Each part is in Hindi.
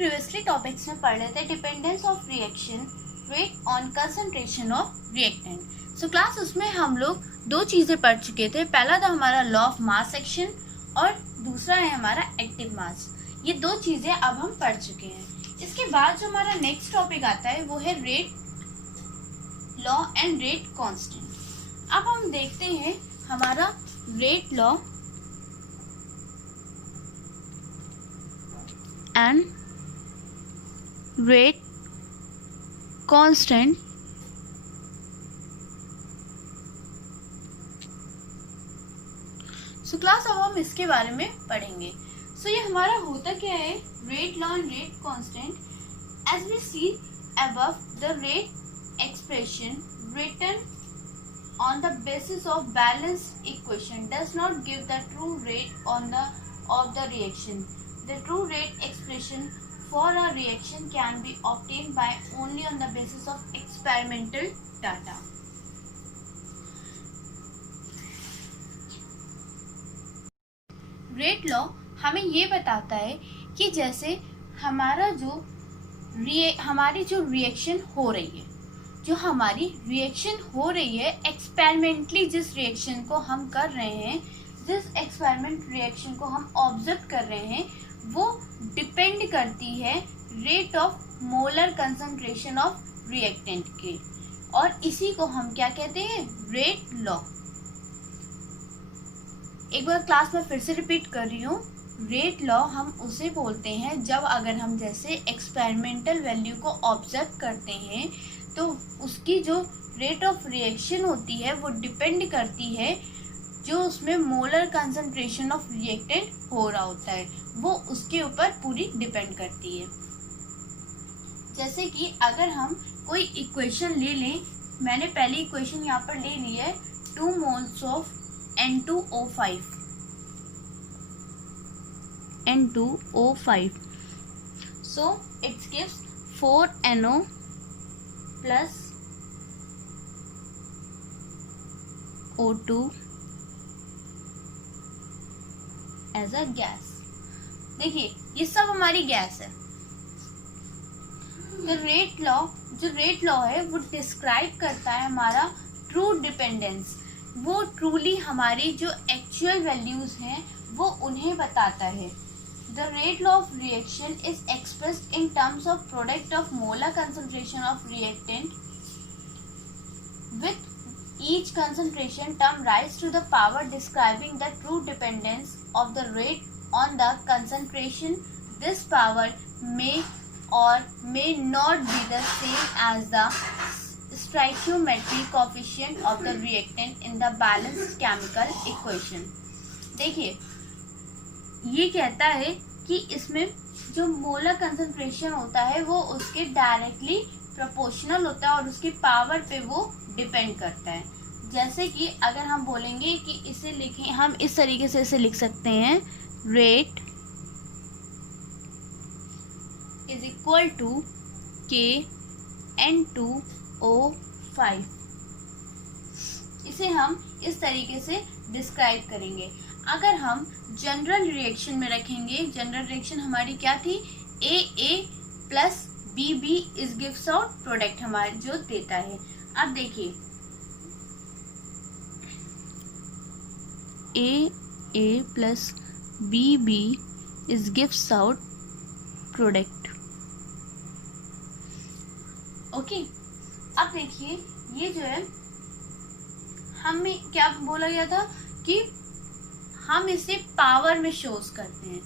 प्रीवियसली टॉपिक्स में पढ़ रहे थे dependence of reaction rate on concentration of reactant. So class उसमें हम लोग दो चीज़ें पढ़ चुके थे। पहला था हमारा लॉ ऑफ मास एक्शन और दूसरा है हमारा एक्टिव मास। ये दो चीज़ें अब हम पढ़ चुके हैं। इसके बाद जो हमारा नेक्स्ट टॉपिक आता है वो है rate law and rate constant. अब हम देखते हैं हमारा rate law and rate constant so class अब हम इसके बारे में पढ़ेंगे। सो ये हमारा होता क्या है, rate law and rate constant. As we see above, the rate expression written on the basis of balanced equation does not give the true rate of the reaction. The true rate expression for a reaction can be obtained by only on the basis of experimental data. Rate law हमें ये बताता है कि जैसे हमारी जो रिएक्शन हो रही है, एक्सपेरिमेंटली जिस रिएक्शन को हम कर रहे हैं, जिस एक्सपेरिमेंट रिएक्शन को हम ऑब्जर्व कर रहे हैं, वो डिपेंड करती है rate of molar concentration of reactant के, और इसी को हम क्या कहते हैं, रेट लॉ। एक बार क्लास में फिर से रिपीट कर रही हूँ, रेट लॉ हम उसे बोलते हैं जब अगर हम जैसे एक्सपेरिमेंटल वैल्यू को ऑब्जर्व करते हैं तो उसकी जो रेट ऑफ रिएक्शन होती है वो डिपेंड करती है जो उसमें मोलर कंसंट्रेशन ऑफ रिएक्टेंट हो रहा होता है, वो उसके ऊपर पूरी डिपेंड करती है। जैसे कि अगर हम कोई इक्वेशन ले लें, मैंने पहली इक्वेशन यहाँ पर ले ली है 2 moles of N2O5 so it gives 4NO plus O2 as a gas. देखिए ये सब हमारी गैस है। तो रेट लॉ है वो डिस्क्राइब करता है हमारा ट्रू डिपेंडेंस। वो ट्रूली हमारी जो एक्चुअल वैल्यूज हैं वो उन्हें बताता है। The rate law of reaction is expressed in terms of product of molar concentration of reactant with each concentration term rise to the power describing the true dependence of the rate on the concentration. This power may or may not be the same as the stoichiometric coefficient of the reactant in the balanced chemical equation. देखिए ये कहता है कि इसमें जो मोलर कंसंट्रेशन होता है वो उसके डायरेक्टली प्रोपोर्शनल होता है और उसकी पावर पे वो डिपेंड करता है। जैसे कि अगर हम बोलेंगे कि इसे लिखें, हम इस तरीके से इसे लिख सकते हैं, रेट इज इक्वल टू के N2O5। इसे हम इस तरीके से डिस्क्राइब करेंगे। अगर हम जनरल रिएक्शन में रखेंगे, जनरल रिएक्शन हमारी क्या थी, AA plus BB is gives out product हमारे जो देता है। अब देखिए AA plus BB is gives out product. Okay, अब देखिए ये जो है हमें क्या बोला गया था कि हम इसे पावर में शोज करते हैं।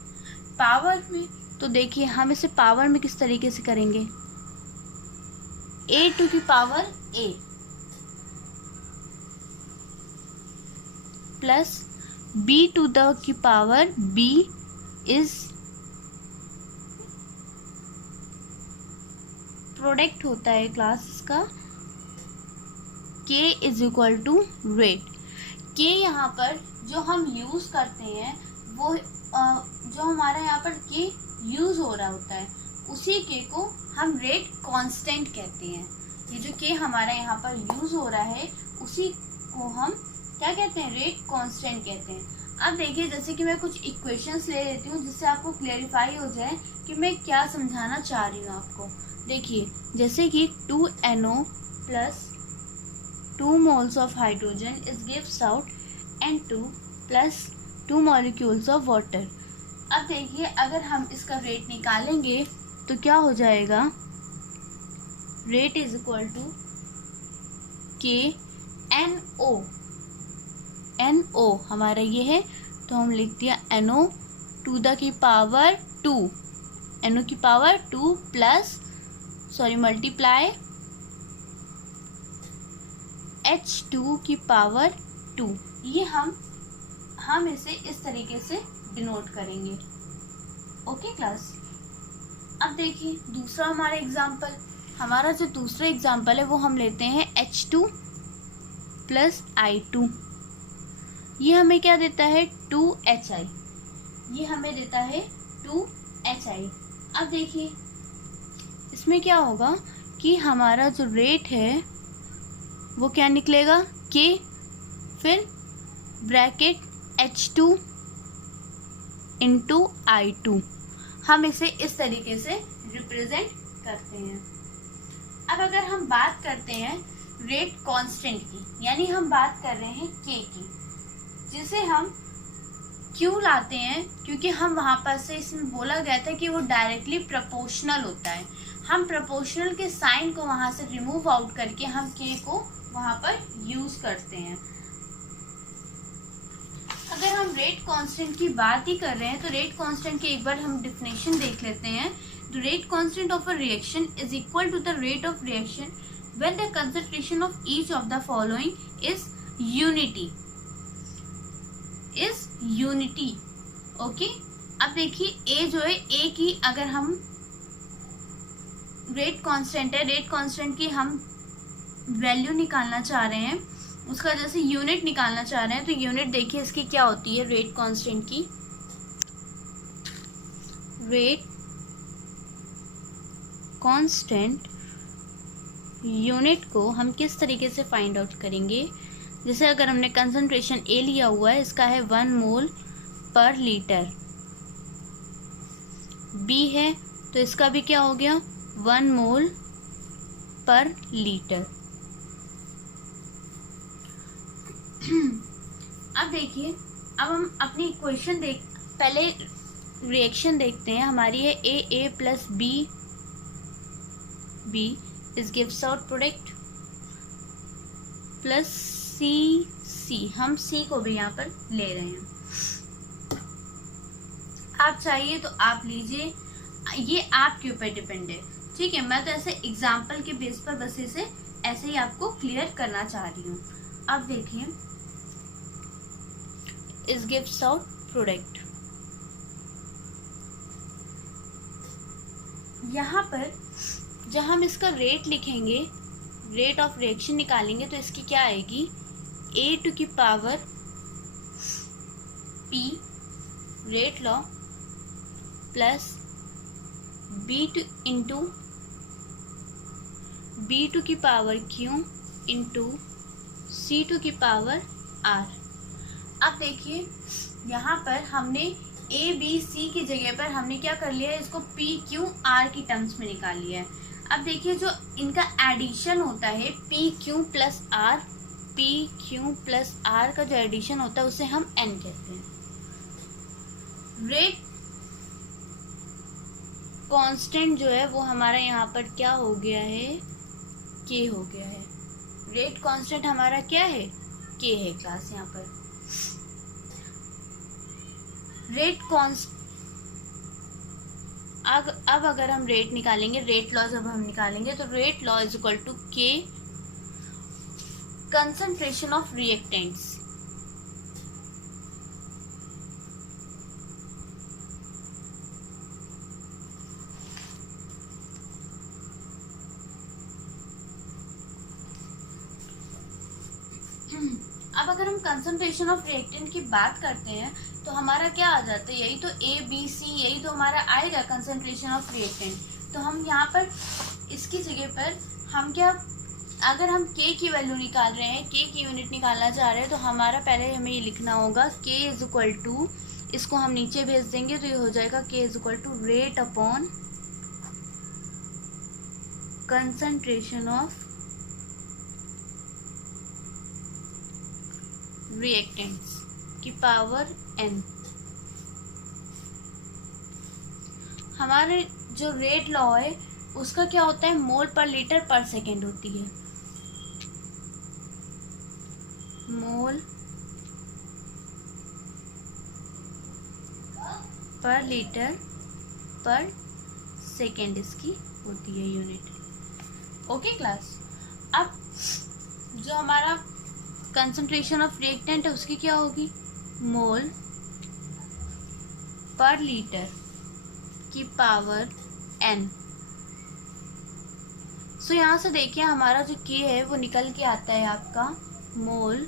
पावर में तो देखिए हम इसे पावर में किस तरीके से करेंगे, A टू की power A plus B to the की पावर B इज प्रोडक्ट होता है क्लास का K is equal to rate. K यहाँ पर जो हम यूज करते हैं वो जो हमारा यहाँ पर K यूज हो रहा होता है उसी K को हम रेट कांस्टेंट कहते हैं। ये जो K हमारा यहाँ पर यूज हो रहा है उसी को हम क्या कहते हैं, रेट कांस्टेंट कहते हैं। अब देखिए, जैसे कि मैं कुछ इक्वेशंस ले लेती हूँ जिससे आपको क्लेरिफाई हो जाए कि मैं क्या समझाना चाह रही हूँ आपको। देखिए, जैसे कि 2NO plus 2 moles of hydrogen is gives out N2 plus 2 molecules of water। अब देखिए, अगर हम इसका रेट निकालेंगे तो क्या हो जाएगा, rate is equal to KNO। NO हमारा ये है, तो हम लिख दिया NO टू द की पावर 2, NO की पावर 2 प्लस मल्टीप्लाई H2 की पावर 2। ये हम इसे इस तरीके से डिनोट करेंगे। Okay class. अब देखिए दूसरा हमारा एग्जाम्पल, हमारा जो दूसरा एग्जाम्पल है वो हम लेते हैं H2 प्लस I2। ये हमें क्या देता है, 2HI। ये हमें देता है 2HI। अब देखिए इसमें क्या होगा कि हमारा जो रेट है वो क्या निकलेगा, K, फिर ब्रैकेट H2 इंटू I2। हम इसे इस तरीके से रिप्रेजेंट करते हैं। अब अगर हम बात करते हैं रेट कांस्टेंट की, यानी हम बात कर रहे हैं K की, जिसे हम क्यों लाते हैं, क्योंकि हम वहाँ पर से इसमें बोला गया था कि वो डायरेक्टली प्रोपोर्शनल होता है। हम प्रोपोर्शनल के साइन को वहाँ से रिमूव आउट करके हम K को वहाँ पर यूज करते हैं। अगर हम रेट कांस्टेंट की बात ही कर रहे हैं तो रेट कांस्टेंट की एक बार हम डेफिनेशन देख लेते हैं। The rate constant of a reaction is equal to the rate of reaction when the concentration of each of the following is unity. Okay. अब देखिए ए जो है, ए की अगर हम रेट कांस्टेंट है, रेट कांस्टेंट की हम वैल्यू निकालना चाह रहे हैं, उसका जैसे यूनिट निकालना चाह रहे हैं, तो यूनिट देखिए इसकी क्या होती है, रेट कांस्टेंट की। रेट कांस्टेंट यूनिट को हम किस तरीके से फाइंड आउट करेंगे, जैसे अगर हमने कंसंट्रेशन ए लिया हुआ है, इसका है 1 मोल पर लीटर। बी है तो इसका भी क्या हो गया, 1 मोल पर लीटर। अब देखिए, अब हम अपनी इक्वेशन पहले रिएक्शन देखते हैं। हमारी है A plus B is gives out product plus C। हम C को भी यहाँ पर ले रहे हैं। आप चाहिए तो आप लीजिए, ये आपके ऊपर डिपेंड है, ठीक है। मैं तो ऐसे एग्जाम्पल के बेस पर बस इसे ऐसे ही आपको क्लियर करना चाह रही हूँ। अब देखिए, इस गिव्स आउट प्रोडक्ट, यहाँ पर जब हम इसका रेट लिखेंगे, रेट ऑफ रिएक्शन निकालेंगे, तो इसकी क्या आएगी, A टू की power P rate law plus B to की power Q into C to की पावर R। अब देखिए यहाँ पर हमने ABC की जगह पर हमने क्या कर लिया है, इसको PQR की टर्म्स में निकाल लिया है। अब देखिए जो इनका एडिशन होता है PQ प्लस R का जो एडिशन होता है उसे हम N कहते हैं। रेट कांस्टेंट जो है वो हमारा यहाँ पर क्या हो गया है, K हो गया है। रेट कांस्टेंट हमारा क्या है, K है क्लास। यहाँ पर रेट अब अगर हम रेट निकालेंगे, रेट लॉ जब हम निकालेंगे, तो rate law is equal to K concentration of reactants. अब अगर हम कंसंट्रेशन ऑफ रिएक्टेंट की बात करते हैं तो हमारा क्या आ जाता है, यही तो ABC, यही तो हमारा आएगा कंसंट्रेशन ऑफ रिएक्टेंट। तो हम यहाँ पर इसकी जगह पर हम क्या अगर हम k की वैल्यू निकाल रहे हैं, k की यूनिट निकालना चाह रहे हैं, तो हमारा पहले हमें ये लिखना होगा k इज इक्वल टू, इसको हम नीचे भेज देंगे तो ये हो जाएगा k is equal to rate upon concentration of reactants की पावर n। हमारे जो रेट लॉ है उसका क्या होता है, मोल पर लीटर पर सेकेंड होती है, मोल पर लीटर पर सेकेंड इसकी होती है यूनिट। ओके क्लास, अब जो हमारा कंसंट्रेशन ऑफ रिएक्टेंट है उसकी क्या होगी, मोल पर लीटर की पावर n। सो यहाँ से देखिए हमारा जो k है वो निकल के आता है आपका मोल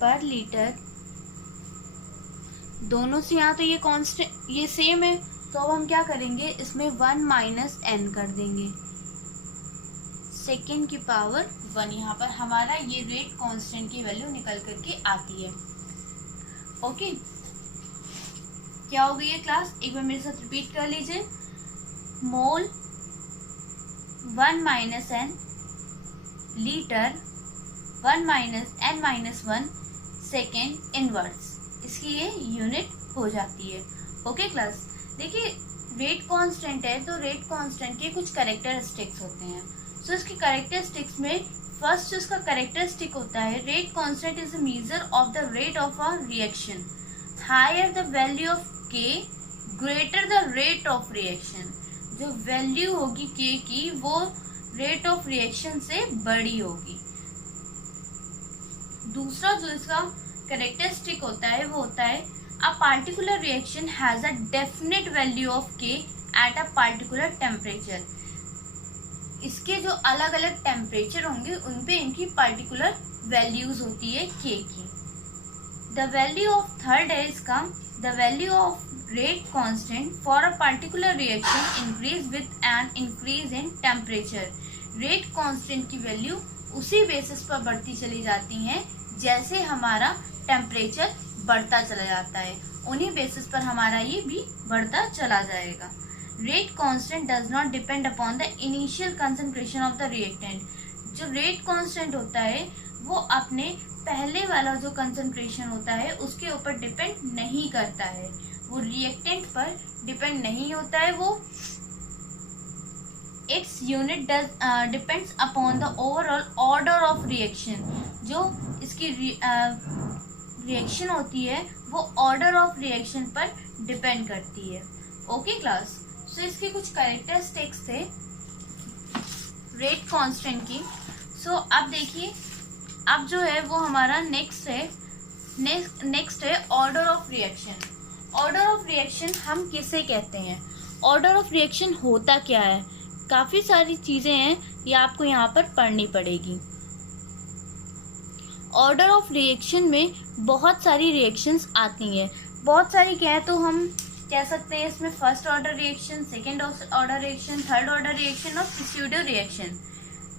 पर लीटर, दोनों से यहाँ तो ये कांस्टेंट, ये सेम है, तो अब हम क्या करेंगे, इसमें 1 माइनस n कर देंगे, सेकेंड की पावर 1। यहाँ पर हमारा ये रेट कांस्टेंट की वैल्यू निकल करके आती है। ओके, क्या हो गई है क्लास, एक बार मेरे साथ रिपीट कर लीजिए, मोल 1 minus n litre 1 minus n minus 1 second inverse, इसकी ये यूनिट हो जाती है। ओके क्लास, देखिए रेट कांस्टेंट है तो रेट कांस्टेंट के कुछ कैरेक्टरिस्टिक्स होते हैं। सो इसके कैरेक्टरिस्टिक्स में फर्स्ट जो इसका कैरेक्टरिस्टिक होता है, rate constant is a measure of the rate of a reaction, higher the value of k greater the rate of reaction. जो वैल्यू होगी k की वो रेट ऑफ रिएक्शन से बड़ी होगी। दूसरा जो इसका कैरेक्टरिस्टिक होता है वो होता है a particular reaction has a definite value of k at a particular temperature. इसके जो अलग अलग टेम्परेचर होंगे उन पे इनकी पार्टिकुलर वैल्यूज होती है k की। द वैल्यू ऑफ थर्ड है इसका, the value of rate constant for a particular reaction increase with an increase in temperature। rate constant की वैल्यू उसी बेसिस पर बढ़ती चली जाती हैं जैसे हमारा टेम्परेचर बढ़ता चला जाता है, उन्हीं बेसिस पर हमारा ये भी बढ़ता चला जाएगा। rate constant does not depend upon the initial concentration of the reactant। जो rate constant होता है वो अपने पहले वाला जो कंसंट्रेशन होता है उसके ऊपर डिपेंड नहीं करता है, वो रिएक्टेंट पर डिपेंड नहीं होता है, वो its unit depends upon the overall order of reaction. जो इसकी रिएक्शन होती है वो ऑर्डर ऑफ रिएक्शन पर डिपेंड करती है। ओके क्लास, सो इसके कुछ कैरेक्टरिस्टिक्स थे रेट कांस्टेंट की। सो अब देखिए, अब जो है वो हमारा नेक्स्ट है order of reaction. Order of reaction हम किसे कहते हैं, ऑर्डर ऑफ रिएक्शन होता क्या है, काफ़ी सारी चीज़ें हैं ये आपको यहाँ पर पढ़नी पड़ेगी। ऑर्डर ऑफ रिएक्शन में बहुत सारी रिएक्शंस आती हैं, बहुत सारी क्या है तो हम कह सकते हैं इसमें first order reaction, second order reaction, third order reaction और प्रिस्यूडो रिएक्शन,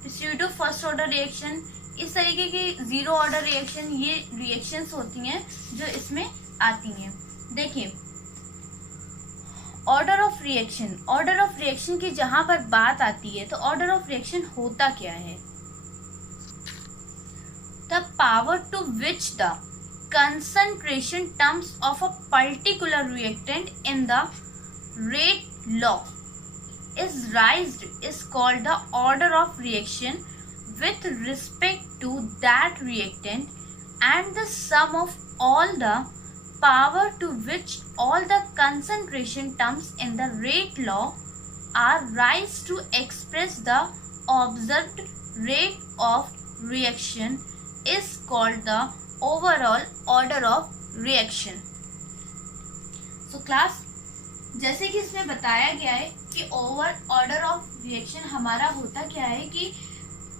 प्रिस्यूडो फर्स्ट ऑर्डर रिएक्शन, इस तरीके की जीरो ऑर्डर रिएक्शन, ये रिएक्शंस होती हैं जो इसमें आती हैं। देखिए ऑर्डर ऑफ रिएक्शन की जहां पर बात आती है तो ऑर्डर ऑफ रिएक्शन होता क्या है, the power to which the concentration terms of a particular reactant in the rate law is raised is called the order of reaction with respect to that reactant, and the sum of all the power to which all the concentration terms in the rate law are raised to express the observed rate of reaction is called the overall order of reaction. So class, जैसे कि इसमें बताया गया है कि ओवर ऑर्डर ऑफ रिएक्शन हमारा होता क्या है कि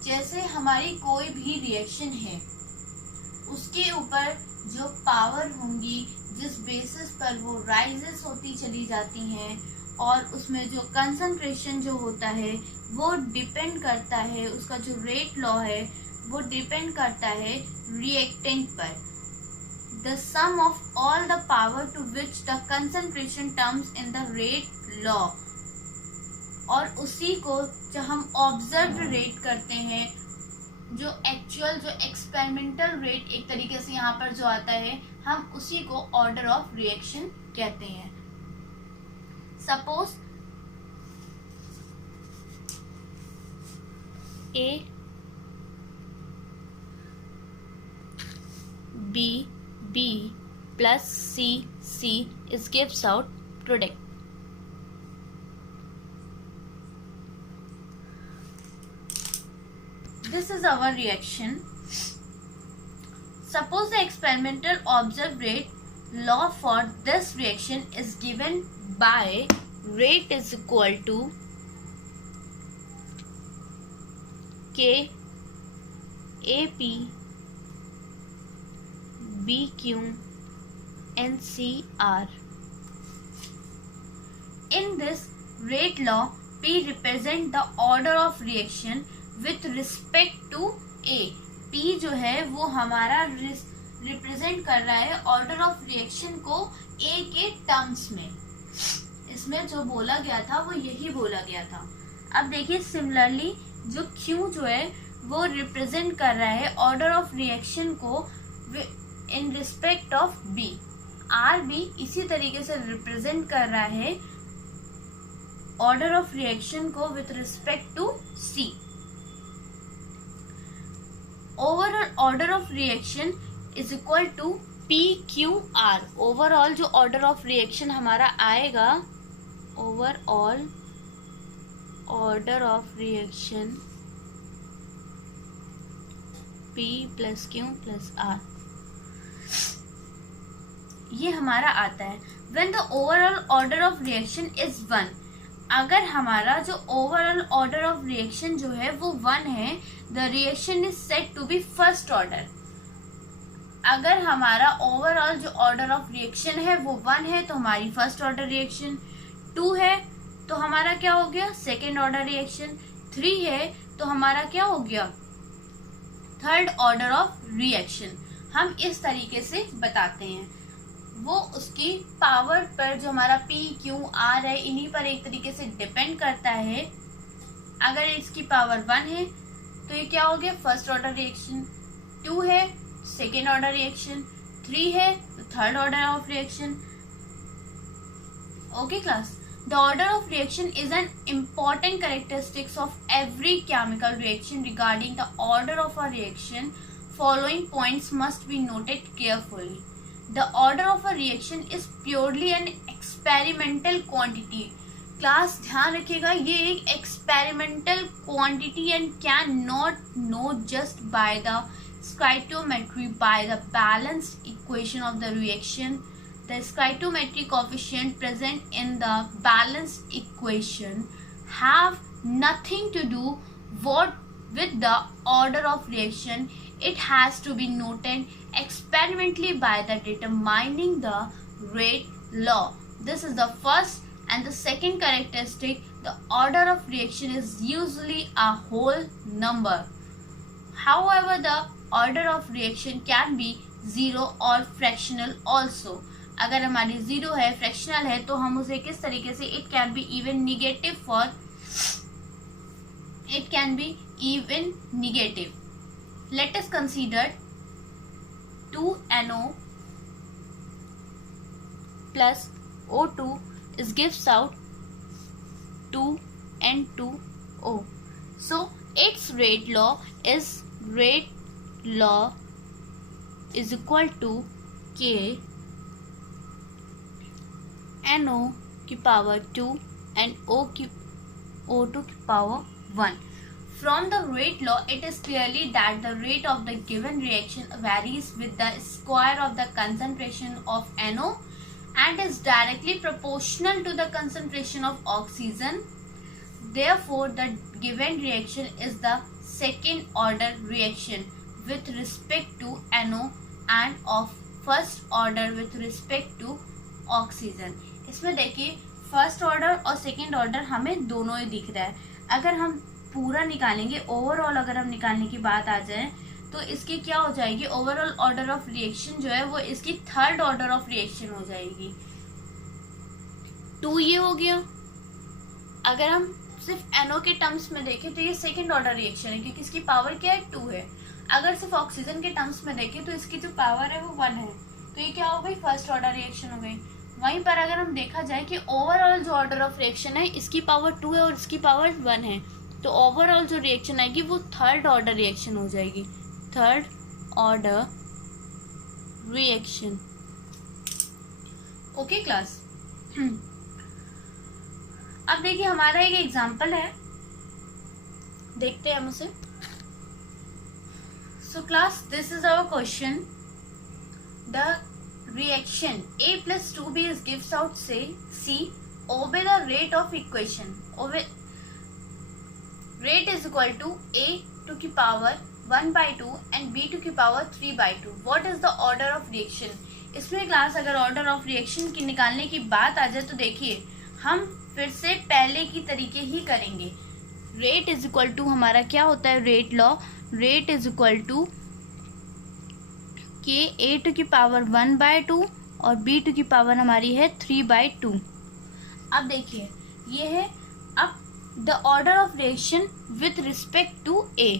जैसे हमारी कोई भी रिएक्शन है उसके ऊपर जो पावर होंगी, जिस बेसिस पर वो राइजेस होती चली जाती हैं और उसमें जो कंसंट्रेशन जो होता है वो डिपेंड करता है, उसका जो रेट लॉ है वो डिपेंड करता है रिएक्टेंट पर. The sum of all the power to which the concentration terms in the rate law. और उसी को जब हम ऑब्जर्व रेट करते हैं, जो एक्चुअल जो एक्सपेरिमेंटल रेट एक तरीके से यहाँ पर जो आता है, हम उसी को ऑर्डर ऑफ रिएक्शन कहते हैं. Suppose A B plus C is gives out product. This is our reaction. Suppose the experimental observed rate law for this reaction is given by rate is equal to K AP BQ NCR. In this rate law, P represent the order of reaction with respect to A. P जो है वो हमारा रिप्रेजेंट कर रहा है ऑर्डर ऑफ रिएक्शन को A के टर्म्स में. इसमें जो बोला गया था वो यही बोला गया था. अब देखिए सिमिलरली जो Q जो है वो रिप्रेजेंट कर रहा है ऑर्डर ऑफ रिएक्शन को in respect of B. R भी इसी तरीके से रिप्रेजेंट कर रहा है ऑर्डर ऑफ रिएक्शन को with respect to C. Overall order of reaction is equal to PQR. Overall जो ऑर्डर ऑफ रिएक्शन हमारा आएगा, overall order of reaction P plus Q plus R, ये हमारा आता है. When the overall order of reaction is 1, अगर हमारा जो overall order of reaction जो है वो 1 है, the reaction is said to be first order. अगर हमारा overall जो order of reaction है वो 1 है तो हमारी first order reaction, 2 है तो हमारा क्या हो गया सेकेंड ऑर्डर रिएक्शन, 3 है तो हमारा क्या हो गया थर्ड ऑर्डर ऑफ रिएक्शन. हम इस तरीके से बताते हैं. वो उसकी पावर पर जो हमारा P Q R है इन्हीं पर एक तरीके से डिपेंड करता है. अगर इसकी पावर 1 है तो ये क्या हो गया फर्स्ट ऑर्डर रिएक्शन, 2 है सेकेंड ऑर्डर रिएक्शन, 3 है तो third order of reaction. Okay class, the order of reaction is an important characteristics of every chemical reaction. Regarding the order of a reaction, following points must be noted carefully. The order of a reaction is purely an experimental quantity. Class ध्यान रखिएगा ये एक experimental quantity and cannot know just by the stoichiometry by the balanced equation of the reaction. The stoichiometric coefficient present in the balanced equation have nothing to do with the order of reaction. It has to be noted experimentally by the determining the rate law. This is the first and the second characteristic. The order of reaction is usually a whole number. However, the order of reaction can be zero or fractional also. अगर हमारी जीरो है फ्रैक्शनल है तो हम उसे किस तरीके से it can be even negative. Let us consider 2NO plus O2 is gives out 2N2O. So its rate law is equal to K NO की पावर 2 and O2 की power 1. From the rate law, it is clearly that the rate of the given reaction varies with the square of the concentration of NO and is directly proportional to the concentration of oxygen. Therefore, the given reaction is the second order reaction with respect to NO and of first order with respect to oxygen. इसमें देखिए फर्स्ट ऑर्डर और सेकेंड ऑर्डर हमें दोनों ही दिख रहा है. अगर हम पूरा निकालेंगे, ओवरऑल अगर हम निकालने की बात आ जाए तो इसकी क्या हो जाएगी, ओवरऑल ऑर्डर ऑफ रिएक्शन जो है वो इसकी थर्ड ऑर्डर ऑफ रिएक्शन हो जाएगी। 2 ये हो गया। अगर हम सिर्फ NO के टर्म्स में देखें तो ये सेकंड ऑर्डर रिएक्शन है क्योंकि इसकी पावर क्या है, 2 है। अगर सिर्फ ऑक्सीजन के टर्म्स में देखें तो इसकी जो पावर है वो 1 है, तो ये क्या हो गई, फर्स्ट ऑर्डर रिएक्शन हो गई। वहीं पर अगर हम देखा जाए कि ओवरऑल जो ऑर्डर ऑफ रिएक्शन है इसकी पावर 2 है और इसकी पावर 1 है, तो ओवरऑल जो रिएक्शन आएगी वो थर्ड ऑर्डर रिएक्शन हो जाएगी, third order reaction. Okay class. अब देखिए हमारा एक एग्जांपल है, देखते हैं हम उसे। So class, this is our question. The reaction A plus 2B is gives out say C, obey the rate of equation. Rate is equal to A to the power 1/2 and B to the power 3/2. What is the order of reaction? इसमें क्लास अगर ऑर्डर ऑफ रिएक्शन की निकालने की बात आ जाए तो देखिए हम फिर से पहले की तरीके ही करेंगे। रेट इज इक्वल टू हमारा क्या होता है, rate law, rate is equal to k A to की पावर 1/2 और B टू की पावर हमारी है 3/2। अब देखिए ये है अब the order of reaction with respect to A,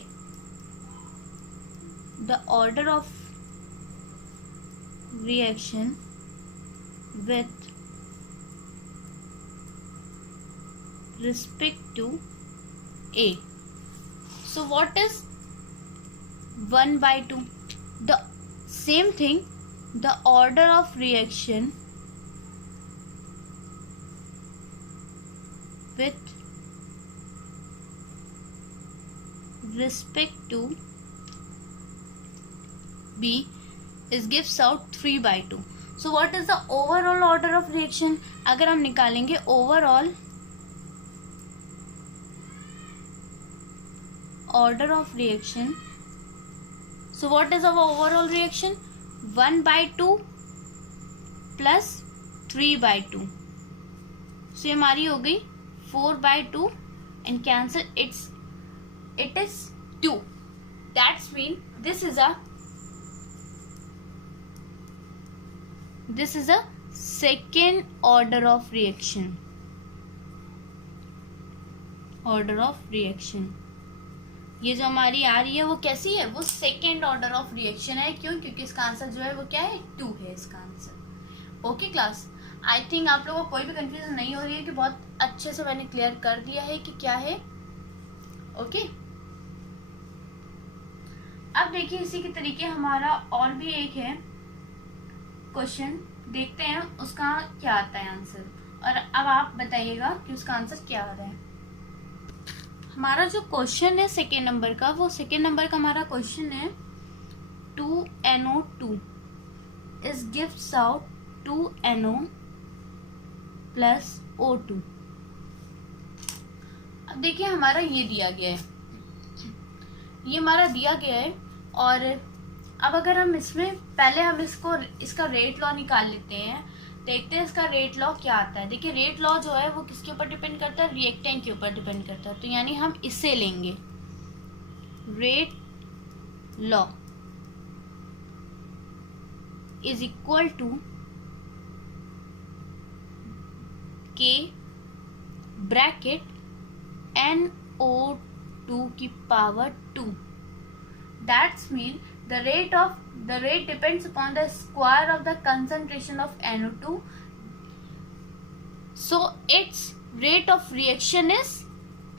the order of reaction with respect to A. So what is 1/2? The same thing, the order of reaction with respect to B is gives out 3/2. So what is the overall order of reaction? अगर हम निकालेंगे overall order of reaction, so what is our overall reaction, 1/2 plus 3/2, so ये हमारी हो गई 4/2 and cancel it is 2. That's mean this is a second order of reaction, order of reaction। ये जो हमारी आ रही है वो कैसी है, वो सेकेंड ऑर्डर ऑफ रिएक्शन है। क्यों, क्योंकि इसका आंसर जो है वो क्या है, 2 है इसका answer. Okay class, I think आप लोगों को कोई भी कंफ्यूजन नहीं हो रही है कि बहुत अच्छे से मैंने क्लियर कर दिया है कि क्या है। ओके अब देखिए इसी के तरीके हमारा और भी एक है क्वेश्चन, देखते हैं उसका क्या आता है आंसर, और अब आप बताइएगा कि उसका आंसर क्या आ रहा है। हमारा जो क्वेश्चन है सेकेंड नंबर का, वो सेकेंड नंबर का हमारा क्वेश्चन है 2NO2 is gives out 2NO plus O2। अब देखिए हमारा ये दिया गया है, ये हमारा दिया गया है, और अब अगर हम इसमें पहले हम इसका रेट लॉ निकाल लेते हैं, देखते हैं इसका रेट लॉ क्या आता है। देखिए रेट लॉ जो है वो किसके ऊपर डिपेंड करता है, रिएक्टेंट के ऊपर डिपेंड करता है, तो यानी हम इसे लेंगे, rate law is equal to k bracket NO2 की power 2। That's mean the rate depends upon the square of the concentration of NO2, so its rate of reaction is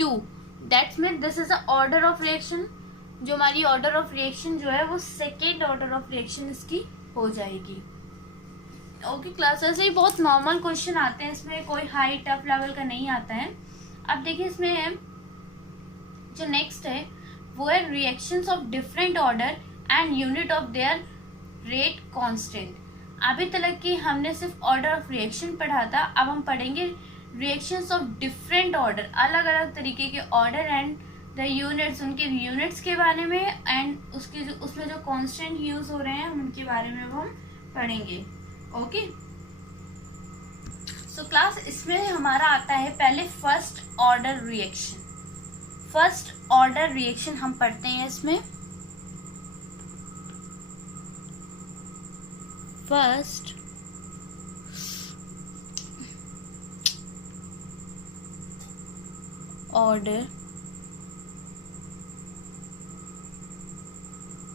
2। That means this is the order of reaction, जो हमारी order of reaction जो है वो second order of reaction इसकी हो जाएगी। ओके क्लास, ऐसे ही बहुत नॉर्मल क्वेश्चन आते हैं, इसमें कोई हाई टफ लेवल का नहीं आता है। अब देखिए इसमें जो नेक्स्ट है वो है reactions of different order and unit of their rate constant. अभी तक की हमने सिर्फ ऑर्डर ऑफ रिएक्शन पढ़ा था, अब हम पढ़ेंगे रिएक्शंस ऑफ डिफरेंट ऑर्डर, अलग अलग तरीके के ऑर्डर एंड द यूनिट्स, उनके यूनिट्स के बारे में, एंड उसमें जो कांस्टेंट यूज हो रहे हैं उनके बारे में हम पढ़ेंगे। ओके सो क्लास, इसमें हमारा आता है पहले first order reaction. First order reaction हम पढ़ते हैं इसमें। First order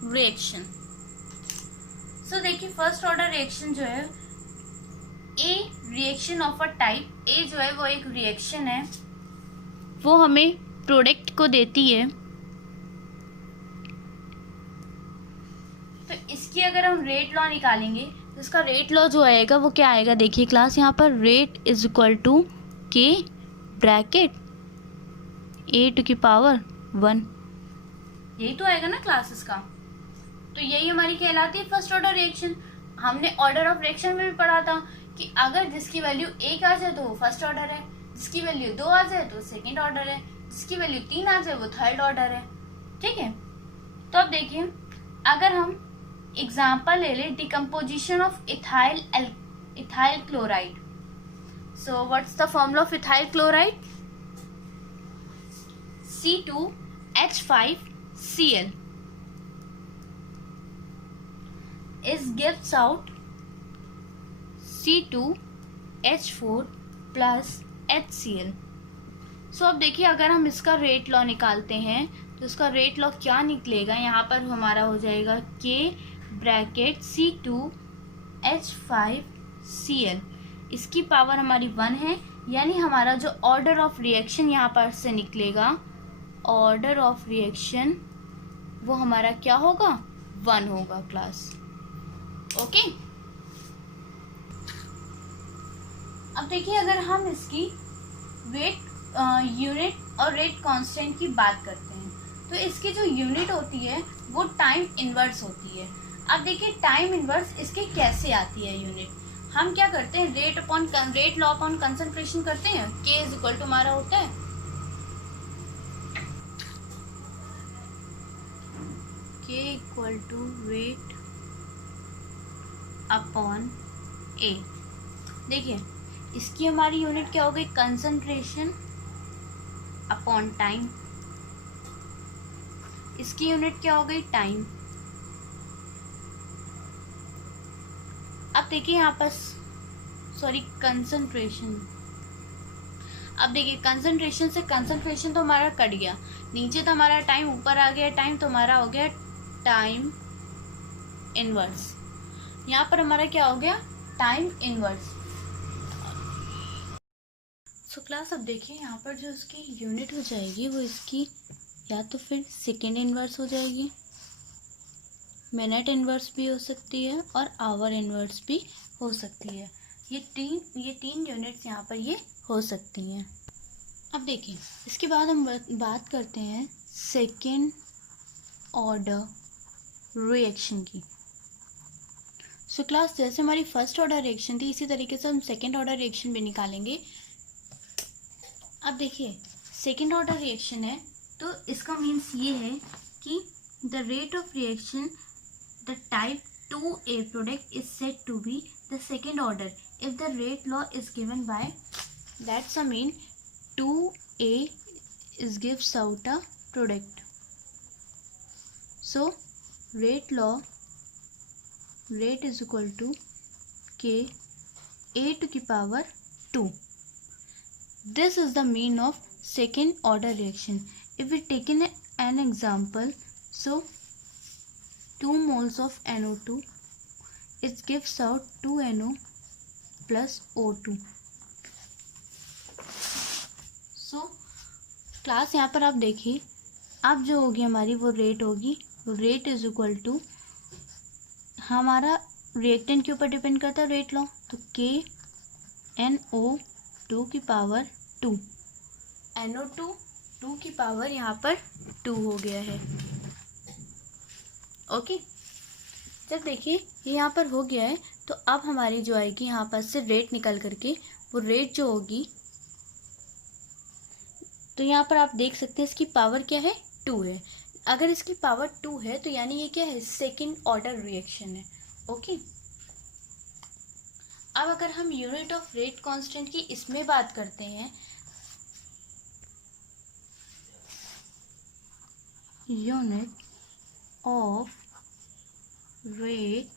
reaction. सो देखिए फर्स्ट ऑर्डर रिएक्शन जो है, a reaction of a type, A जो है वो एक रिएक्शन है, वो हमें प्रोडक्ट को देती है। तो इसकी अगर हम रेट लॉ निकालेंगे तो इसका रेट लॉ जो आएगा वो क्या आएगा, देखिए क्लास यहाँ पर rate is equal to k bracket A to की पावर 1, यही तो आएगा ना क्लास इसका। तो यही हमारी कहलाती है फर्स्ट ऑर्डर रिएक्शन। हमने ऑर्डर ऑफ रिएक्शन में भी पढ़ा था कि अगर जिसकी वैल्यू 1 आ जाए तो वो फर्स्ट ऑर्डर है, जिसकी वैल्यू 2 आ जाए तो सेकंड ऑर्डर है, जिसकी वैल्यू 3 आ जाए वो थर्ड ऑर्डर है। ठीक है, तो अब देखिए अगर हम एग्जाम्पल ले लें decomposition of ethyl chloride. So what's the formula of ethyl chloride, C2H5Cl is gives out C2H4 plus HCl। सो अब देखिए अगर हम इसका रेट लॉ निकालते हैं तो इसका रेट लॉ क्या निकलेगा, यहाँ पर हमारा हो जाएगा K ब्रैकेट C2H5Cl, इसकी पावर हमारी 1 है, यानी हमारा जो ऑर्डर ऑफ रिएक्शन यहाँ पर से निकलेगा, ऑर्डर ऑफ रिएक्शन वो हमारा क्या होगा, 1 होगा क्लास। ओके, अब देखिए अगर हम इसकी वेट यूनिट और रेट कांस्टेंट की बात करते हैं तो इसकी जो यूनिट होती है वो टाइम इनवर्स होती है। अब देखिए टाइम इनवर्स इसके कैसे आती है यूनिट, हम क्या करते हैं रेट लॉ अपॉन कंसंट्रेशन करते हैं। K इज इक्वल टू हमारा होता है K equal to rate upon A। देखिए इसकी हमारी यूनिट क्या हो गई, कंसंट्रेशन अपॉन टाइम, इसकी यूनिट क्या हो गई, टाइम। अब देखिए यहाँ पर कंसंट्रेशन, अब देखिए कंसंट्रेशन से कंसंट्रेशन तो हमारा कट गया, नीचे तो हमारा टाइम, ऊपर आ गया टाइम, तो हमारा हो गया टाइम इनवर्स। यहाँ पर हमारा क्या हो गया, टाइम इनवर्स। सो क्लास अब देखिए यहाँ पर जो इसकी यूनिट हो जाएगी वो इसकी या तो फिर सेकेंड इनवर्स हो जाएगी, मिनट इनवर्स भी हो सकती है और आवर इनवर्स भी हो सकती है। ये तीन यूनिट्स यहाँ पर ये हो सकती हैं। अब देखिए इसके बाद हम बात करते हैं सेकेंड ऑर्डर रिएक्शन की। सो क्लास जैसे हमारी फर्स्ट ऑर्डर रिएक्शन थी इसी तरीके से हम सेकेंड ऑर्डर रिएक्शन भी निकालेंगे। अब देखिए सेकेंड ऑर्डर रिएक्शन है तो इसका मीन्स ये है कि the rate of reaction the type 2A product is said to be the second order if the rate law is given by, that's a mean 2A is gives out a product. So rate law, rate is equal to K A to the power 2. This is the mean of second order reaction. If we take in an example, so 2 moles of NO2, it gives out 2NO plus O2. So class यहाँ पर आप देखिए अब जो होगी हमारी वो रेट होगी, रेट इज इक्वल टू, हमारा रिएक्टेंट के ऊपर डिपेंड करता है रेट लॉ, तो KNO2 की पावर 2, NO2 2 की पावर यहाँ पर 2 हो गया है। ओके, जब देखिए ये यहाँ पर हो गया है तो अब हमारी जो आएगी यहाँ पर से रेट निकल करके वो रेट जो होगी, तो यहाँ पर आप देख सकते हैं इसकी पावर क्या है, 2 है। अगर इसकी पावर 2 है तो यानी ये क्या है, सेकेंड ऑर्डर रिएक्शन है। ओके, अब अगर हम यूनिट ऑफ रेट कांस्टेंट की इसमें बात करते हैं यूनिट ऑफ रेट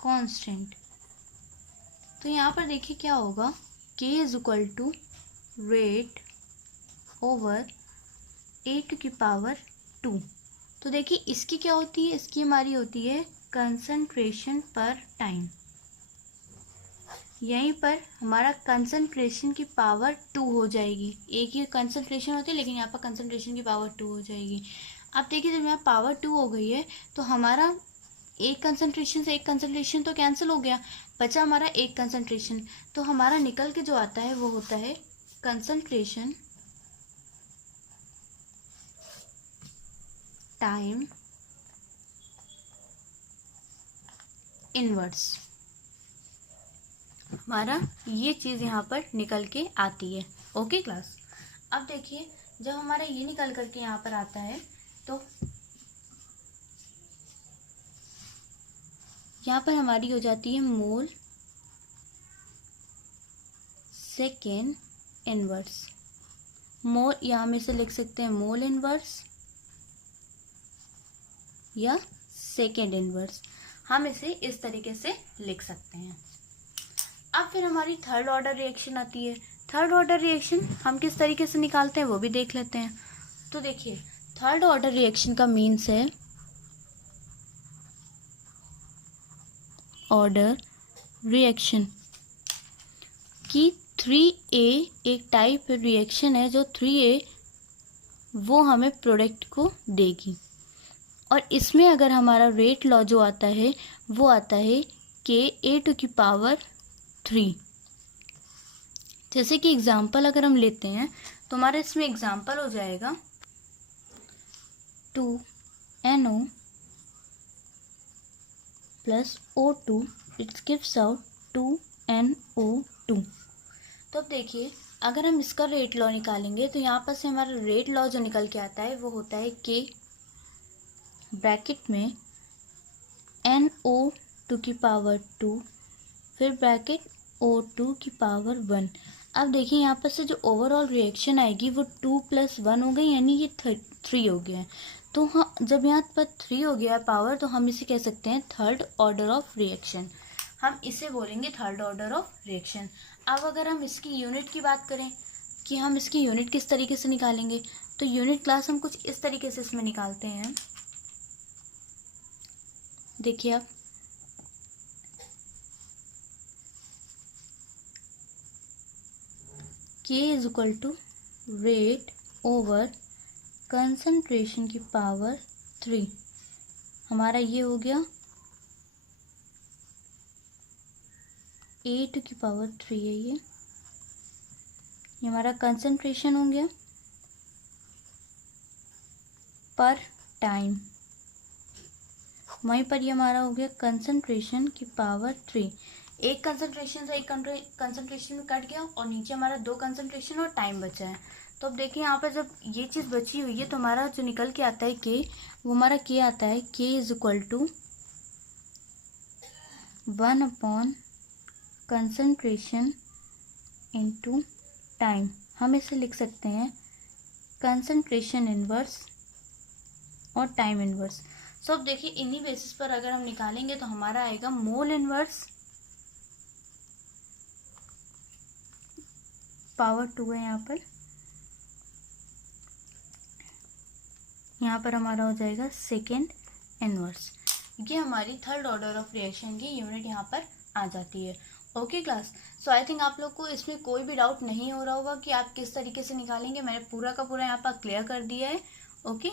कांस्टेंट। तो यहाँ पर देखिए क्या होगा, k is equal to rate over a⁴ तो देखिए इसकी क्या होती है, इसकी हमारी होती है कंसंट्रेशन पर टाइम। यहीं पर हमारा कंसंट्रेशन की पावर 2 हो जाएगी। एक ही कंसंट्रेशन होती है लेकिन यहाँ पर कंसंट्रेशन की पावर 2 हो जाएगी। अब देखिए जब यहाँ पावर 2 हो गई है तो हमारा एक कंसंट्रेशन से एक कंसंट्रेशन तो कैंसिल हो गया, बचा हमारा एक कंसंट्रेशन। तो हमारा निकल के जो आता है वो होता है कंसंट्रेशन टाइम इनवर्स। हमारा ये चीज़ यहाँ पर निकल के आती है। ओके क्लास, अब देखिए जब हमारा ये निकल करके यहाँ पर आता है तो यहाँ पर हमारी हो जाती है मोल सेकेंड इनवर्स। मोल यहाँ में से लिख सकते हैं मोल इनवर्स या सेकेंड इनवर्स, हम इसे इस तरीके से लिख सकते हैं। अब फिर हमारी थर्ड ऑर्डर रिएक्शन आती है। थर्ड ऑर्डर रिएक्शन हम किस तरीके से निकालते हैं वो भी देख लेते हैं। तो देखिए थर्ड ऑर्डर रिएक्शन का मीन्स है ऑर्डर रिएक्शन कि 3A एक टाइप रिएक्शन है जो 3A वो हमें प्रोडक्ट को देगी, और इसमें अगर हमारा रेट लॉ जो आता है वो आता है Ka⁴ जैसे कि एग्जाम्पल अगर हम लेते हैं तो हमारा इसमें एग्जाम्पल हो जाएगा 2NO + O2 it gives out 2NO2। तो अब देखिए अगर हम इसका रेट लॉ निकालेंगे तो यहाँ पर से हमारा रेट लॉ जो निकल के आता है वो होता है K ब्रैकेट में NO2⁴ फिर ब्रैकेट O2⁴ अब देखिए यहाँ पर से जो ओवरऑल रिएक्शन आएगी वो 2 + 1 हो गई, यानी ये 3 हो गया है। तो हाँ जब यहाँ पर 3 हो गया पावर तो हम इसे कह सकते हैं थर्ड ऑर्डर ऑफ रिएक्शन। हम इसे बोलेंगे थर्ड ऑर्डर ऑफ रिएक्शन। अब अगर हम इसकी यूनिट की बात करें कि हम इसकी यूनिट किस तरीके से निकालेंगे, तो यूनिट क्लास हम कुछ इस तरीके से इसमें निकालते हैं। देखिए आप K is equal to rate over concentration की पावर 3, हमारा ये हो गया A⁴ है। ये हमारा कंसंट्रेशन हो गया पर टाइम, वहीं पर ये हमारा हो गया कंसंट्रेशन की पावर 3। एक कंसंट्रेशन से एक कंसंट्रेशन में कट गया और नीचे हमारा 2 कंसंट्रेशन और टाइम बचा है। तो अब देखिए यहाँ पर जब ये चीज़ बची हुई है तो हमारा जो निकल के आता है K, वो हमारा K आता है K इज इक्वल टू 1/कंसंट्रेशन इंटू टाइम। हम इसे लिख सकते हैं कंसंट्रेशन इनवर्स और टाइम इनवर्स। सो अब देखिए इन्हीं बेसिस पर अगर हम निकालेंगे तो हमारा आएगा मोल इनवर्स पावर 2 है यहाँ पर हमारा हो जाएगा सेकेंड इनवर्स। ये हमारी थर्ड ऑर्डर ऑफ रिएक्शन की यूनिट यहाँ पर आ जाती है। Okay class, so I think आप लोग को इसमें कोई भी डाउट नहीं हो रहा होगा कि आप किस तरीके से निकालेंगे। मैंने पूरा का पूरा यहाँ पर क्लियर कर दिया है। ओके।